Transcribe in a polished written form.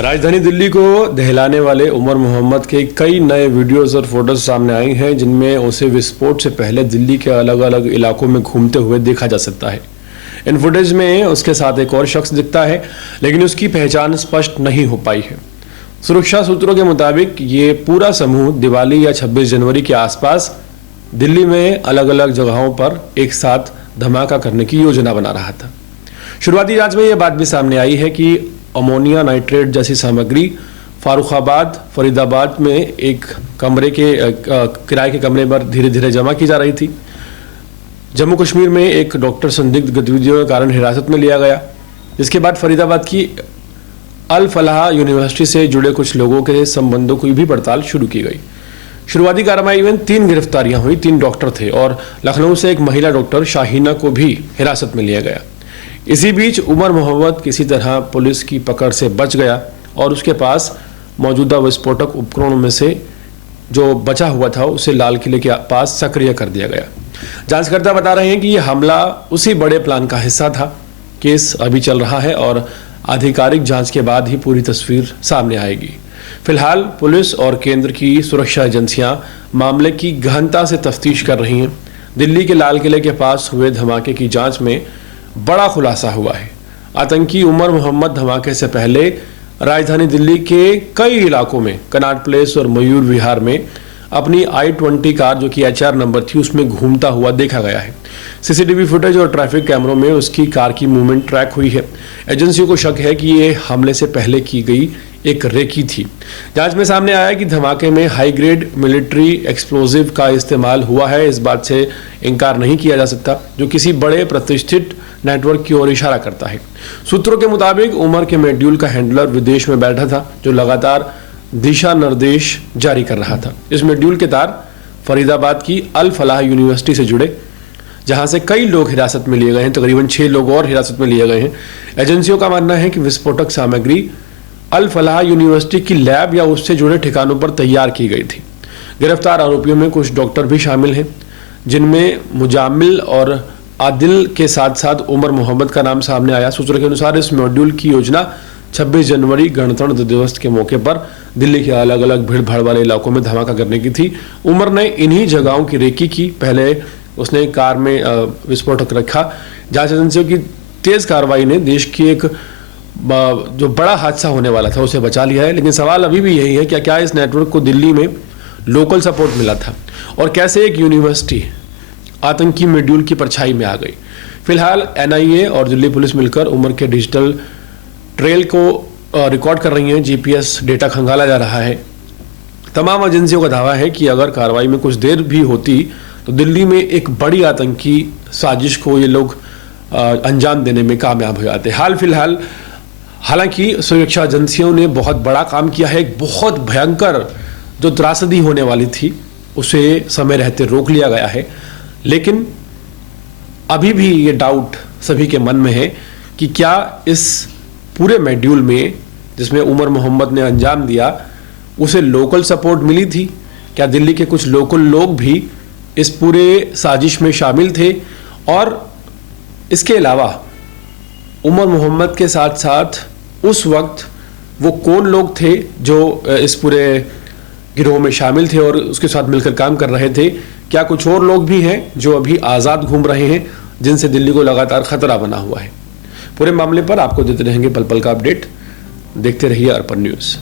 राजधानी दिल्ली को दहलाने वाले उमर मोहम्मद के कई नए वीडियोस और फोटोज सामने आई हैं, जिनमें उसे विस्फोट से पहले दिल्ली के अलग अलग इलाकों में घूमते हुए देखा जा सकता है। इन फुटेज में उसके साथ एक और शख्स दिखता है, लेकिन उसकी पहचान स्पष्ट नहीं हो पाई है। सुरक्षा सूत्रों के मुताबिक ये पूरा समूह दिवाली या 26 जनवरी के आसपास दिल्ली में अलग अलग जगहों पर एक साथ धमाका करने की योजना बना रहा था। शुरुआती जांच में यह बात भी सामने आई है कि अमोनिया नाइट्रेट जैसी सामग्री फारुखाबाद, फरीदाबाद में एक कमरे के किराए के कमरे पर धीरे धीरे जमा की जा रही थी। जम्मू कश्मीर में एक डॉक्टर संदिग्ध गतिविधियों के कारण हिरासत में लिया गया, जिसके बाद फरीदाबाद की अल फलाह यूनिवर्सिटी से जुड़े कुछ लोगों के संबंधों की भी पड़ताल शुरू की गई। शुरुआती कार्रवाई में 3 गिरफ्तारियां हुई, 3 डॉक्टर थे और लखनऊ से एक महिला डॉक्टर शाहीना को भी हिरासत में लिया गया। इसी बीच उमर मोहम्मद किसी तरह पुलिस की पकड़ से बच गया और उसके पास मौजूदा विस्फोटक उपकरणों में से जो बचा हुआ था उसे लाल किले के पास सक्रिय कर दिया गया। जांचकर्ता बता रहे हैं कि यह हमला उसी बड़े प्लान का हिस्सा था। केस अभी चल रहा है और आधिकारिक जांच के बाद ही पूरी तस्वीर सामने आएगी। फिलहाल पुलिस और केंद्र की सुरक्षा एजेंसियां मामले की गहनता से तफ्तीश कर रही हैं। दिल्ली के लाल किले के पास हुए धमाके की जांच में बड़ा खुलासा हुआ है। आतंकी उमर मोहम्मद धमाके से पहले राजधानी दिल्ली के कई इलाकों में कनॉट प्लेस और मयूर विहार में अपनी i20 कार, जो कि HR नंबर थी, उसमें घूमता हुआ देखा गया है। CCTV फुटेज और ट्रैफिक कैमरों में उसकी कार की मूवमेंट ट्रैक हुई है। एजेंसियों को शक है कि ये हमले से पहले की गई एक रेकी थी। जांच में सामने आया कि धमाके में हाई ग्रेड मिलिट्री एक्सप्लोजिव का इस्तेमाल हुआ है। इस बात से इनकार नहीं किया जा सकता, जो किसी बड़े प्रतिष्ठित नेटवर्क की ओर इशारा करता है। सूत्रों के मुताबिक उमर के मॉड्यूल का हैंडलर विदेश में बैठा था, जो लगातार दिशा निर्देश जारी कर रहा था। इस मॉड्यूल के तार फरीदाबाद की अल फलाह यूनिवर्सिटी से जुड़े, जहां से कई लोग हिरासत में लिए गए हैं। तकरीबन 6 लोग और हिरासत में लिए गए हैं। एजेंसियों का मानना है कि विस्फोटक सामग्री अल फलाह यूनिवर्सिटी की लैब या उससे जुड़े ठिकानों पर तैयार की गई थी। गिरफ्तार आरोपियों में कुछ डॉक्टर भी शामिल हैं, जिनमें मुजामिल और आदिल के साथ साथ उमर मोहम्मद का नाम सामने आया। सूत्रों के अनुसार इस मॉड्यूल की योजना 26 जनवरी गणतंत्र दिवस के मौके पर दिल्ली के अलग अलग भीड़ भाड़ वाले इलाकों में धमाका करने की थी। उमर ने इन्हीं जगहों की रेकी की। पहले उसने कार में विस्फोटक रखा। जांच एजेंसियों की तेज कार्रवाई ने देश की एक जो बड़ा हादसा होने वाला था उसे बचा लिया है। लेकिन सवाल अभी भी यही है कि क्या इस नेटवर्क को दिल्ली में लोकल सपोर्ट मिला था, और कैसे एक यूनिवर्सिटी आतंकी मॉड्यूल की परछाई में आ गई। फिलहाल NIA और दिल्ली पुलिस मिलकर उमर के डिजिटल ट्रेल को रिकॉर्ड कर रही हैं। GPS डेटा खंगाला जा रहा है। तमाम एजेंसियों का दावा है कि अगर कार्रवाई में कुछ देर भी होती तो दिल्ली में एक बड़ी आतंकी साजिश को ये लोग अंजाम देने में कामयाब हो जाते। हालांकि सुरक्षा एजेंसियों ने बहुत बड़ा काम किया है। एक बहुत भयंकर जो त्रासदी होने वाली थी उसे समय रहते रोक लिया गया है। लेकिन अभी भी ये डाउट सभी के मन में है कि क्या इस पूरे मॉड्यूल में जिसमें उमर मोहम्मद ने अंजाम दिया उसे लोकल सपोर्ट मिली थी? क्या दिल्ली के कुछ लोकल लोग भी इस पूरे साजिश में शामिल थे? और इसके अलावा उमर मोहम्मद के साथ साथ उस वक्त वो कौन लोग थे जो इस पूरे गिरोह में शामिल थे और उसके साथ मिलकर काम कर रहे थे? क्या कुछ और लोग भी हैं जो अभी आज़ाद घूम रहे हैं, जिनसे दिल्ली को लगातार खतरा बना हुआ है? पूरे मामले पर आपको देते रहेंगे पल पल का अपडेट। देखते रहिए अर्पण न्यूज़।